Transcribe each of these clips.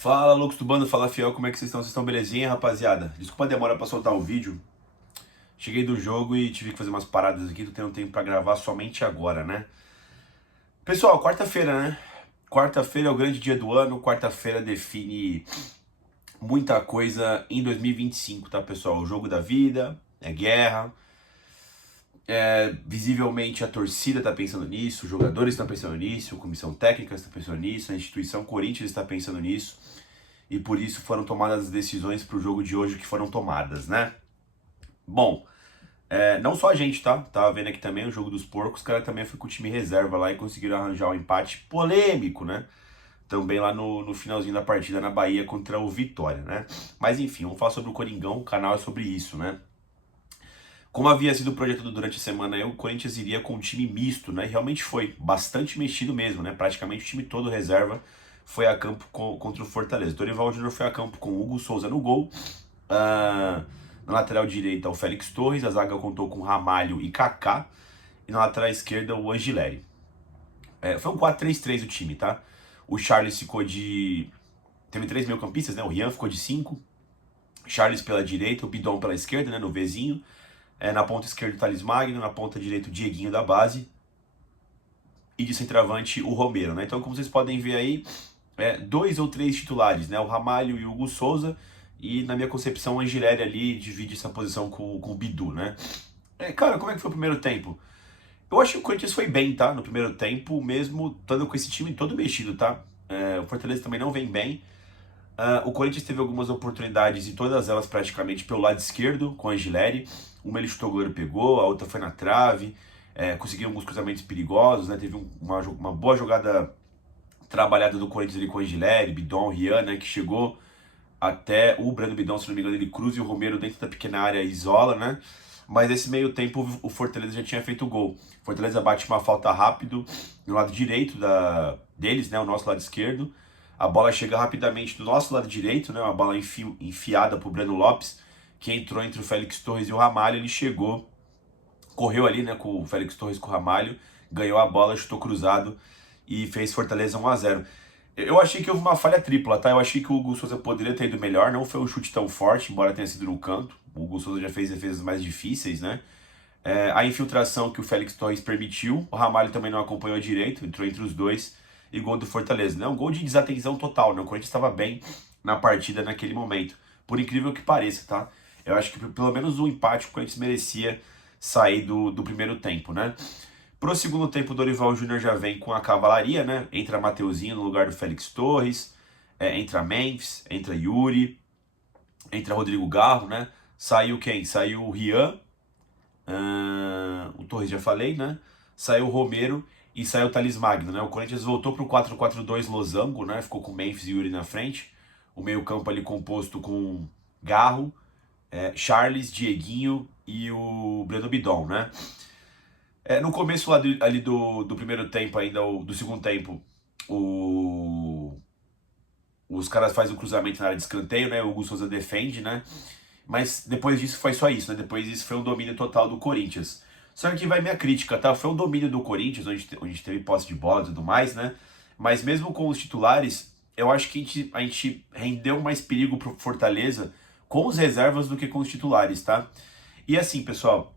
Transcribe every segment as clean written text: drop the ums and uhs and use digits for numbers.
Fala, loucos do bando, fala fiel, como é que vocês estão? Vocês estão belezinha, rapaziada? Desculpa a demora pra soltar o vídeo. Cheguei do jogo e tive que fazer umas paradas aqui, tô tendo tempo pra gravar somente agora, né? Pessoal, quarta-feira, né? Quarta-feira é o grande dia do ano, quarta-feira define muita coisa em 2025, tá, pessoal? O jogo da vida, é guerra, visivelmente a torcida tá pensando nisso, os jogadores estão pensando nisso, a comissão técnica está pensando nisso, a instituição Corinthians está pensando nisso. E por isso foram tomadas as decisões para o jogo de hoje que foram tomadas, né? Bom, não só a gente, tá? Tava vendo aqui também o jogo dos porcos, os caras também foi com o time reserva lá e conseguiram arranjar um empate polêmico, né? Também lá no finalzinho da partida na Bahia contra o Vitória, né? Mas enfim, vamos falar sobre o Coringão, o canal é sobre isso, né? Como havia sido projetado durante a semana, o Corinthians iria com um time misto, né? E realmente foi bastante mexido mesmo, né? Praticamente o time todo reserva foi a campo contra o Fortaleza. Dorival Júnior foi a campo com o Hugo Souza no gol. Na lateral direita, o Félix Torres. A zaga contou com Ramalho e Kaká. E na lateral esquerda, o Angileri. Foi um 4-3-3 o time, tá? O Charles ficou de... Teve três meio-campistas, né? O Rian ficou de 5. Charles pela direita, o Bidon pela esquerda, né? No Vzinho. Na ponta esquerda, o Thales Magno. Na ponta direita, o Dieguinho da base. E de centroavante, o Romero, né? Então, como vocês podem ver aí, dois ou três titulares, né? O Ramalho e o Hugo Souza. E, na minha concepção, o Angileri ali divide essa posição com o Bidu, né? Cara, como é que foi o primeiro tempo? Eu acho que o Corinthians foi bem, tá? No primeiro tempo, mesmo estando com esse time todo mexido, tá? O Fortaleza também não vem bem. O Corinthians teve algumas oportunidades e todas elas praticamente pelo lado esquerdo, com o Angileri. Uma ele chutou, o goleiro pegou, a outra foi na trave. Conseguiu alguns cruzamentos perigosos, né? Teve uma boa jogada trabalhada do Corinthians ali com o Angileri, Bidon, Rian, né? Que chegou até o Breno Bidon, se não me engano, ele cruza e o Romero dentro da pequena área isola, né? Mas nesse meio tempo o Fortaleza já tinha feito o gol. O Fortaleza bate uma falta rápido no lado direito deles, né? O nosso lado esquerdo. A bola chega rapidamente do nosso lado direito, né? Uma bola enfiada pro Breno Lopes, que entrou entre o Félix Torres e o Ramalho. Ele chegou, correu ali, né? Com o Félix Torres com o Ramalho, ganhou a bola, chutou cruzado e fez Fortaleza 1-0. Eu achei que houve uma falha tripla, tá? Eu achei que o Hugo Souza poderia ter ido melhor, não foi um chute tão forte, embora tenha sido no canto. O Hugo Souza já fez defesas mais difíceis, né? A infiltração que o Félix Torres permitiu, o Ramalho também não acompanhou direito, entrou entre os dois, e gol do Fortaleza, né? Um gol de desatenção total, né? O Corinthians estava bem na partida naquele momento, por incrível que pareça, tá? Eu acho que pelo menos um empate o Corinthians merecia sair do primeiro tempo, né? Pro segundo tempo, o Dorival Júnior já vem com a cavalaria, né? Entra Mateuzinho no lugar do Félix Torres, entra Memphis, entra Yuri, entra Rodrigo Garro, né? Saiu quem? Saiu o Rian, o Torres já falei, né? Saiu o Romero e saiu o Thales Magno, né? O Corinthians voltou pro 4-4-2 losango, né? Ficou com Memphis e Yuri na frente. O meio campo ali composto com Garro, Charles, Dieguinho e o Breno Bidon, né? No começo lá ali do primeiro tempo ainda, do segundo tempo, os caras fazem o cruzamento na área de escanteio, né? O Hugo Souza defende, né? Mas depois disso foi só isso, né? Depois disso foi um domínio total do Corinthians. Só que aqui vai minha crítica, tá? Foi um domínio do Corinthians, onde teve posse de bola e tudo mais, né? Mas mesmo com os titulares, eu acho que a gente rendeu mais perigo pro Fortaleza com os reservas do que com os titulares, tá? E assim, pessoal,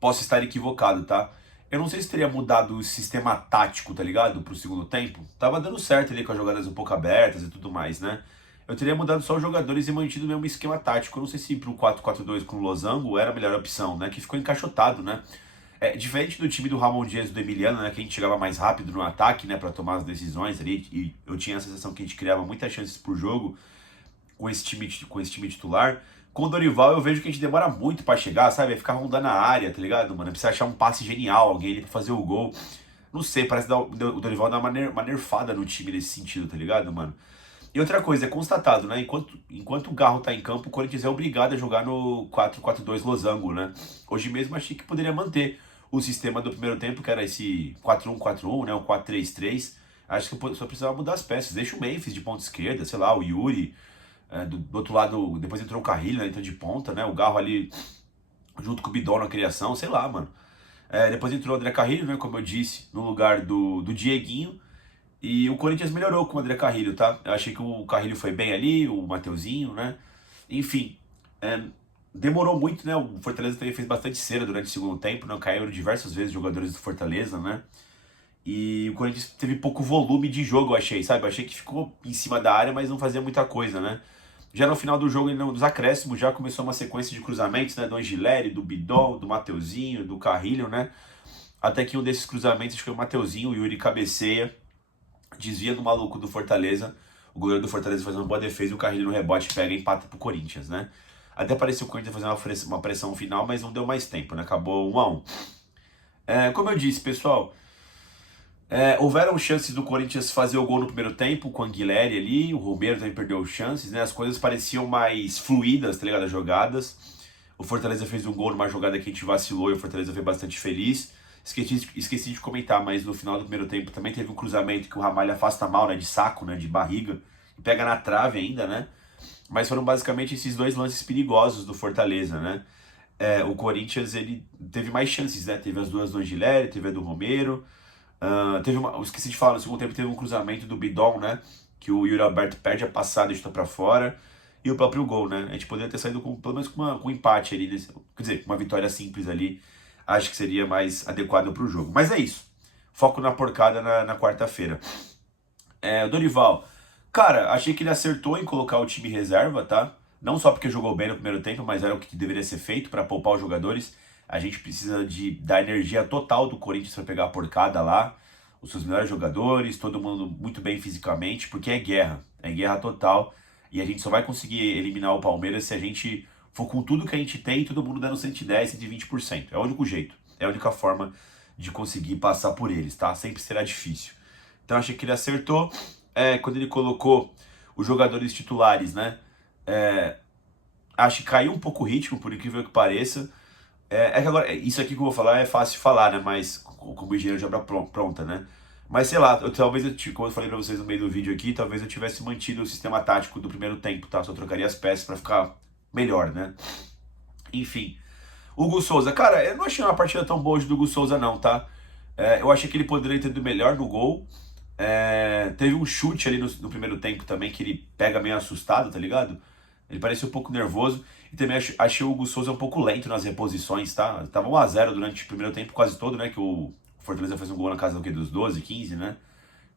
posso estar equivocado, tá? Eu não sei se teria mudado o sistema tático, tá ligado? Pro segundo tempo. Tava dando certo ali com as jogadas um pouco abertas e tudo mais, né? Eu teria mudado só os jogadores e mantido o mesmo esquema tático. Eu não sei se pro 4-4-2 com o Losango era a melhor opção, né? Que ficou encaixotado, né? Diferente do time do Ramon Dias e do Emiliano, né? Que a gente chegava mais rápido no ataque, né? Pra tomar as decisões ali. E eu tinha a sensação que a gente criava muitas chances por jogo com esse time titular. Com o Dorival eu vejo que a gente demora muito pra chegar, sabe? Vai ficar rondando a área, tá ligado, mano? Precisa achar um passe genial, alguém ali pra fazer o gol. Não sei, parece que o Dorival dá uma nerfada no time nesse sentido, tá ligado, mano? E outra coisa, é constatado, né? Enquanto o Garro tá em campo, o Corinthians é obrigado a jogar no 4-4-2 losango, né? Hoje mesmo achei que poderia manter o sistema do primeiro tempo, que era esse 4-1-4-1, né? O 4-3-3. Acho que só precisava mudar as peças. Deixa o Memphis de ponta esquerda, sei lá, o Yuri. Do outro lado, depois entrou o Carrilho, né? Entrou de ponta, né? O Garro ali junto com o Bidon na criação, sei lá, mano. Depois entrou o André Carrilho, né? Como eu disse, no lugar do Dieguinho. E o Corinthians melhorou com o André Carrilho, tá? Eu achei que o Carrilho foi bem ali, o Mateuzinho, né? Enfim, demorou muito, né? O Fortaleza também fez bastante cera durante o segundo tempo, né? Caíram diversas vezes jogadores do Fortaleza, né? E o Corinthians teve pouco volume de jogo, eu achei, sabe? Eu achei que ficou em cima da área, mas não fazia muita coisa, né? Já no final do jogo, nos acréscimos, já começou uma sequência de cruzamentos, né? Do Angileri, do Bidon, do Mateuzinho, do Carrilho, né? Até que um desses cruzamentos, acho que foi o Mateuzinho, o Yuri cabeceia, desvia do maluco do Fortaleza. O goleiro do Fortaleza faz uma boa defesa e o Carrilho no rebote pega e empata pro Corinthians, né? Até pareceu que o Corinthians fazer uma pressão final, mas não deu mais tempo, né? Acabou 1-1. Como eu disse, pessoal, houveram chances do Corinthians fazer o gol no primeiro tempo, com o Anguileri ali, o Romero também perdeu chances, né? As coisas pareciam mais fluídas, tá ligado? As jogadas. O Fortaleza fez um gol numa jogada que a gente vacilou e o Fortaleza foi bastante feliz. Esqueci de comentar, mas no final do primeiro tempo também teve um cruzamento que o Ramalho afasta mal, né? De saco, né? De barriga. E pega na trave ainda, né? Mas foram basicamente esses dois lances perigosos do Fortaleza, né? O Corinthians, ele teve mais chances, né? Teve as duas do Angileri, teve a do Romero. Eu esqueci de falar, no segundo tempo teve um cruzamento do Bidon, né? Que o Yuri Alberto perde a passada e chuta pra fora. E o próprio gol, né? A gente poderia ter saído pelo menos com um empate ali. Quer dizer, uma vitória simples ali. Acho que seria mais adequado pro jogo. Mas é isso. Foco na porcada na quarta-feira. O Dorival. Cara, achei que ele acertou em colocar o time reserva, tá? Não só porque jogou bem no primeiro tempo, mas era o que deveria ser feito para poupar os jogadores. A gente precisa da energia total do Corinthians para pegar a porcada lá. Os seus melhores jogadores, todo mundo muito bem fisicamente, porque é guerra total. E a gente só vai conseguir eliminar o Palmeiras se a gente for com tudo que a gente tem, todo mundo dando 110, 120%. É o único jeito, é a única forma de conseguir passar por eles, tá? Sempre será difícil. Então achei que ele acertou quando ele colocou os jogadores titulares, né? Acho que caiu um pouco o ritmo, por incrível que pareça. Que agora, isso aqui que eu vou falar é fácil de falar, né? Mas como engenheiro de obra pronta, né? Mas sei lá, como eu falei pra vocês no meio do vídeo aqui, talvez eu tivesse mantido o sistema tático do primeiro tempo, tá? Só trocaria as peças pra ficar melhor, né? Enfim. Hugo Souza, cara, eu não achei uma partida tão boa do Hugo Souza, não, tá? Eu achei que ele poderia ter ido melhor no gol. Teve um chute ali no primeiro tempo também que ele pega meio assustado, tá ligado? Ele parecia um pouco nervoso. E também achei o Hugo Souza um pouco lento nas reposições, tá? Tava 1-0 durante o primeiro tempo quase todo, né? Que o Fortaleza fez um gol na casa do quê? Dos 12, 15, né?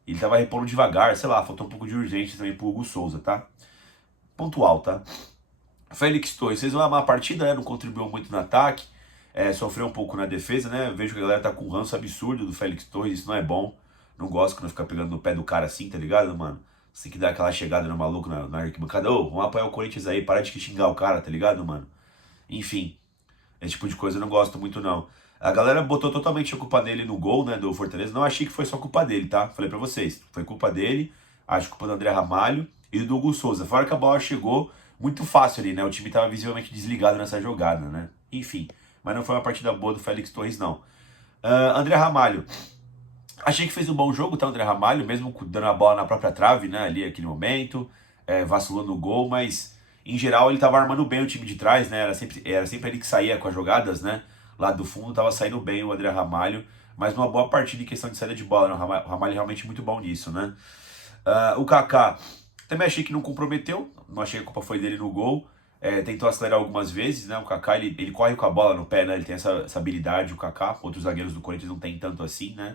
Ele tava repondo devagar, sei lá, faltou um pouco de urgência também pro Hugo Souza, tá? Pontual, tá? Félix Torres, fez uma má partida, né? Não contribuiu muito no ataque, sofreu um pouco na defesa, né? Vejo que a galera tá com um ranço absurdo do Félix Torres, isso não é bom. Não gosto quando ficar pegando no pé do cara assim, tá ligado, mano? Você tem que dar aquela chegada no maluco na arquibancada. Ô, vamos apoiar o Corinthians aí, para de xingar o cara, tá ligado, mano? Enfim, esse tipo de coisa eu não gosto muito, não. A galera botou totalmente a culpa nele no gol, né, do Fortaleza. Não achei que foi só culpa dele, tá? Falei pra vocês. Foi culpa dele, acho culpa do André Ramalho e do Hugo Souza. Fora que a bola chegou muito fácil ali, né? O time tava visivelmente desligado nessa jogada, né? Enfim, mas não foi uma partida boa do Félix Torres, não. André Ramalho. Achei que fez um bom jogo, tá, André Ramalho, mesmo dando a bola na própria trave, né, ali, aquele momento, vacilou no gol, mas, em geral, ele tava armando bem o time de trás, né, era sempre ele que saía com as jogadas, né, lá do fundo, tava saindo bem o André Ramalho, mas uma boa partida em questão de saída de bola, né, o Ramalho é realmente muito bom nisso, né. O Kaká, também achei que não comprometeu, não achei que a culpa foi dele no gol, tentou acelerar algumas vezes, né, o Kaká, ele corre com a bola no pé, né, ele tem essa habilidade, o Kaká, outros zagueiros do Corinthians não tem tanto assim, né.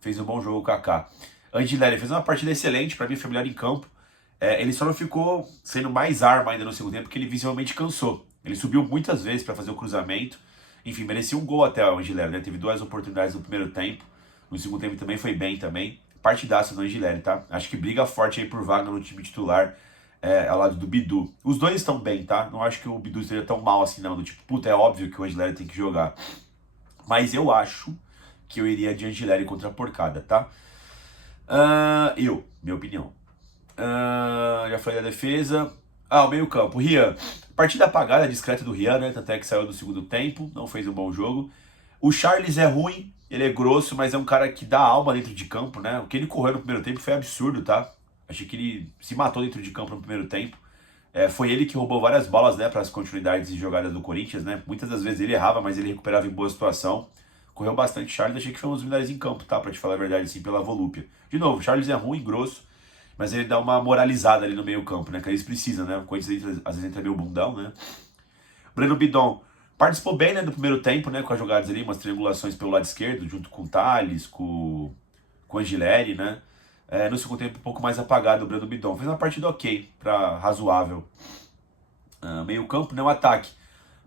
Fez um bom jogo o Kaká. Angileri fez uma partida excelente, para mim foi melhor em campo. Ele só não ficou sendo mais arma ainda no segundo tempo, porque ele visivelmente cansou. Ele subiu muitas vezes para fazer o cruzamento. Enfim, merecia um gol até o Angileri, né? Teve 2 oportunidades no primeiro tempo. No segundo tempo também foi bem também. Partidaço do Angileri, tá? Acho que briga forte aí por vaga no time titular, ao lado do Bidu. Os dois estão bem, tá? Não acho que o Bidu esteja tão mal assim, não. Do tipo, puta, é óbvio que o Angileri tem que jogar. Mas eu acho que eu iria de Angileri contra a porcada, tá? Minha opinião. Já falei da defesa. O meio campo, Rian. Partida apagada, discreta do Rian, né? Tanto é que saiu do segundo tempo, não fez um bom jogo. O Charles é ruim, ele é grosso, mas é um cara que dá alma dentro de campo, né? O que ele correu no primeiro tempo foi absurdo, tá? Achei que ele se matou dentro de campo no primeiro tempo. Foi ele que roubou várias bolas, né, para as continuidades e jogadas do Corinthians, né? Muitas das vezes ele errava, mas ele recuperava em boa situação. Correu bastante Charles, achei que foi um dos melhores em campo, tá? Pra te falar a verdade, assim, pela volúpia. De novo, Charles é ruim, grosso, mas ele dá uma moralizada ali no meio campo, né? Que eles precisam, né? O Corinthians às vezes entra meio bundão, né? Breno Bidon participou bem, né, no primeiro tempo, né? Com as jogadas ali, umas triangulações pelo lado esquerdo, junto com o Thales, com o Angileri, né? No segundo tempo, um pouco mais apagado o Breno Bidon. Fez uma partida ok, razoável. Meio campo, né? O ataque.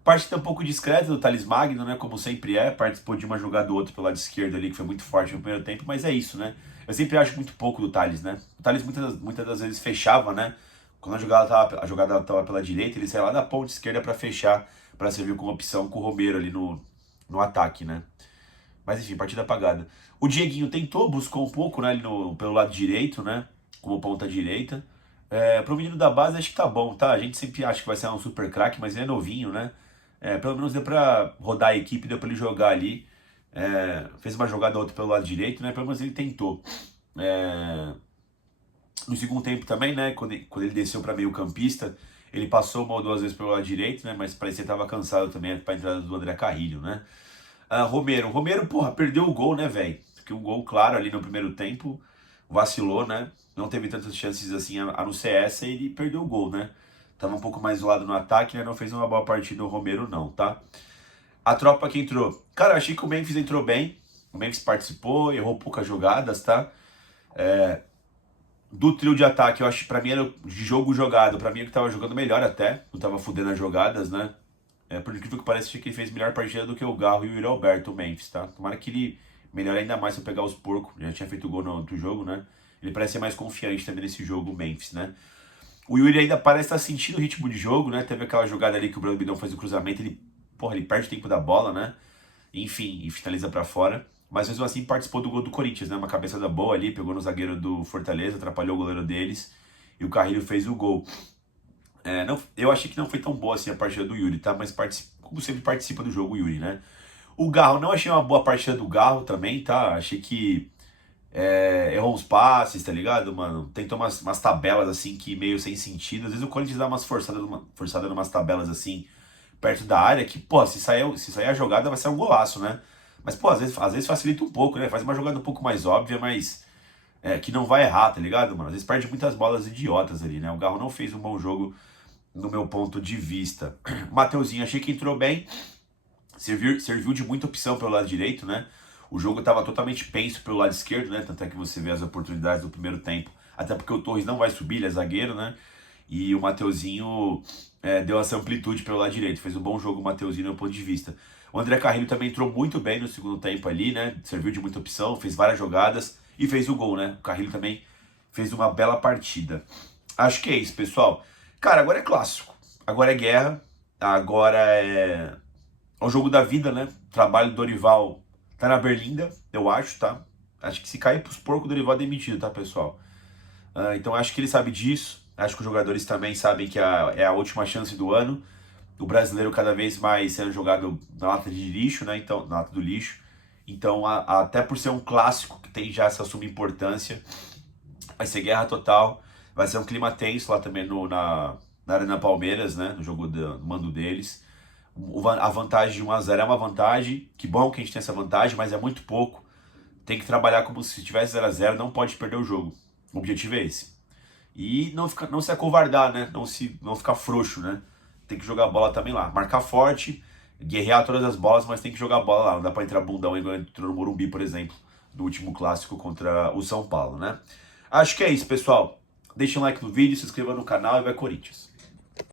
Partida um pouco discreta do Thales Magno, né? Como sempre é. Participou de uma jogada ou outra pelo lado esquerdo ali, que foi muito forte no primeiro tempo, mas é isso, né? Eu sempre acho muito pouco do Thales, né? O Thales muitas das vezes fechava, né? Quando a jogada tava pela direita, ele saia lá da ponta esquerda para fechar, para servir como opção com o Romero ali no ataque, né? Mas enfim, partida apagada. O Dieguinho tentou, buscou um pouco, né? Ali pelo lado direito, né? Como ponta direita. Pro menino da base acho que tá bom, tá? A gente sempre acha que vai ser um super craque, mas ele é novinho, né? Pelo menos deu pra rodar a equipe, deu pra ele jogar ali. Fez uma jogada ou outra pelo lado direito, né? Pelo menos ele tentou. No segundo tempo também, né? Quando ele desceu pra meio campista, ele passou uma ou duas vezes pelo lado direito, né? Mas parecia que tava cansado também pra entrada do André Carrilho, né? Romero, porra, perdeu o gol, né, velho? Porque um gol claro ali no primeiro tempo, vacilou, né? Não teve tantas chances assim a não ser essa e ele perdeu o gol, né? Tava um pouco mais isolado no ataque, né? Não fez uma boa partida o Romero, não, tá? A tropa que entrou. Cara, achei que o Memphis entrou bem. O Memphis participou, errou poucas jogadas, tá? Do trio de ataque, eu acho que pra mim era de jogo jogado. Pra mim ele tava jogando melhor até. Não tava fudendo as jogadas, né? Por incrível que pareça, achei que ele fez melhor partida do que o Garro e o Yuri Alberto, o Memphis, tá? Tomara que ele melhore ainda mais se eu pegar os porcos. Já tinha feito gol no outro jogo, né? Ele parece ser mais confiante também nesse jogo, o Memphis, né? O Yuri ainda parece estar sentindo o ritmo de jogo, né? Teve aquela jogada ali que o Breno Bidon faz o cruzamento, ele perde o tempo da bola, né? Enfim, e finaliza pra fora. Mas mesmo assim participou do gol do Corinthians, né? Uma cabeçada boa ali, pegou no zagueiro do Fortaleza, atrapalhou o goleiro deles e o Carrilho fez o gol. Eu achei que não foi tão boa assim a partida do Yuri, tá? Mas como sempre participa do jogo o Yuri, né? O Garro, não achei uma boa partida do Garro também, tá? Achei que errou uns passes, tá ligado, mano? Tentou umas tabelas assim que meio sem sentido. Às vezes o Corinthians dá umas forçadas numas tabelas assim, perto da área, que, pô, se sair a jogada vai ser um golaço, né? Mas, pô, às vezes facilita um pouco, né? Faz uma jogada um pouco mais óbvia, mas que não vai errar, tá ligado, mano? Às vezes perde muitas bolas idiotas ali, né? O Garro não fez um bom jogo no meu ponto de vista. Mateuzinho, achei que entrou bem, serviu de muita opção pelo lado direito, né? O jogo estava totalmente penso pelo lado esquerdo, né? Tanto é que você vê as oportunidades do primeiro tempo, até porque o Torres não vai subir, ele é zagueiro, né? E o Mateuzinho deu essa amplitude pelo lado direito, fez um bom jogo o Mateuzinho do meu ponto de vista. O André Carrilho também entrou muito bem no segundo tempo ali, né? Serviu de muita opção, fez várias jogadas e fez o gol, né? O Carrilho também fez uma bela partida. Acho que é isso, pessoal. Cara, agora é clássico. Agora é guerra. Agora é o jogo da vida, né? O trabalho do Dorival tá na berlinda, eu acho, tá? Acho que se cair pros porcos, o Dorival é demitido, tá, pessoal? Então acho que ele sabe disso. Acho que os jogadores também sabem que é a última chance do ano. O brasileiro cada vez mais sendo jogado na lata de lixo, né? Então, na lata do lixo. Então, até por ser um clássico que tem já essa suma importância, vai ser guerra total. Vai ser um clima tenso lá também na Arena Palmeiras, né? No jogo do mando deles. A vantagem de 1 a 0 é uma vantagem. Que bom que a gente tem essa vantagem, mas é muito pouco. Tem que trabalhar como se tivesse 0 a 0, não pode perder o jogo. O objetivo é esse. E não se acovardar, né? Não ficar frouxo, né? Tem que jogar a bola também lá. Marcar forte, guerrear todas as bolas, mas tem que jogar a bola lá. Não dá pra entrar bundão igual entrou no Morumbi, por exemplo, no último clássico contra o São Paulo, né? Acho que é isso, pessoal. Deixa um like no vídeo, se inscreva no canal e vai Corinthians.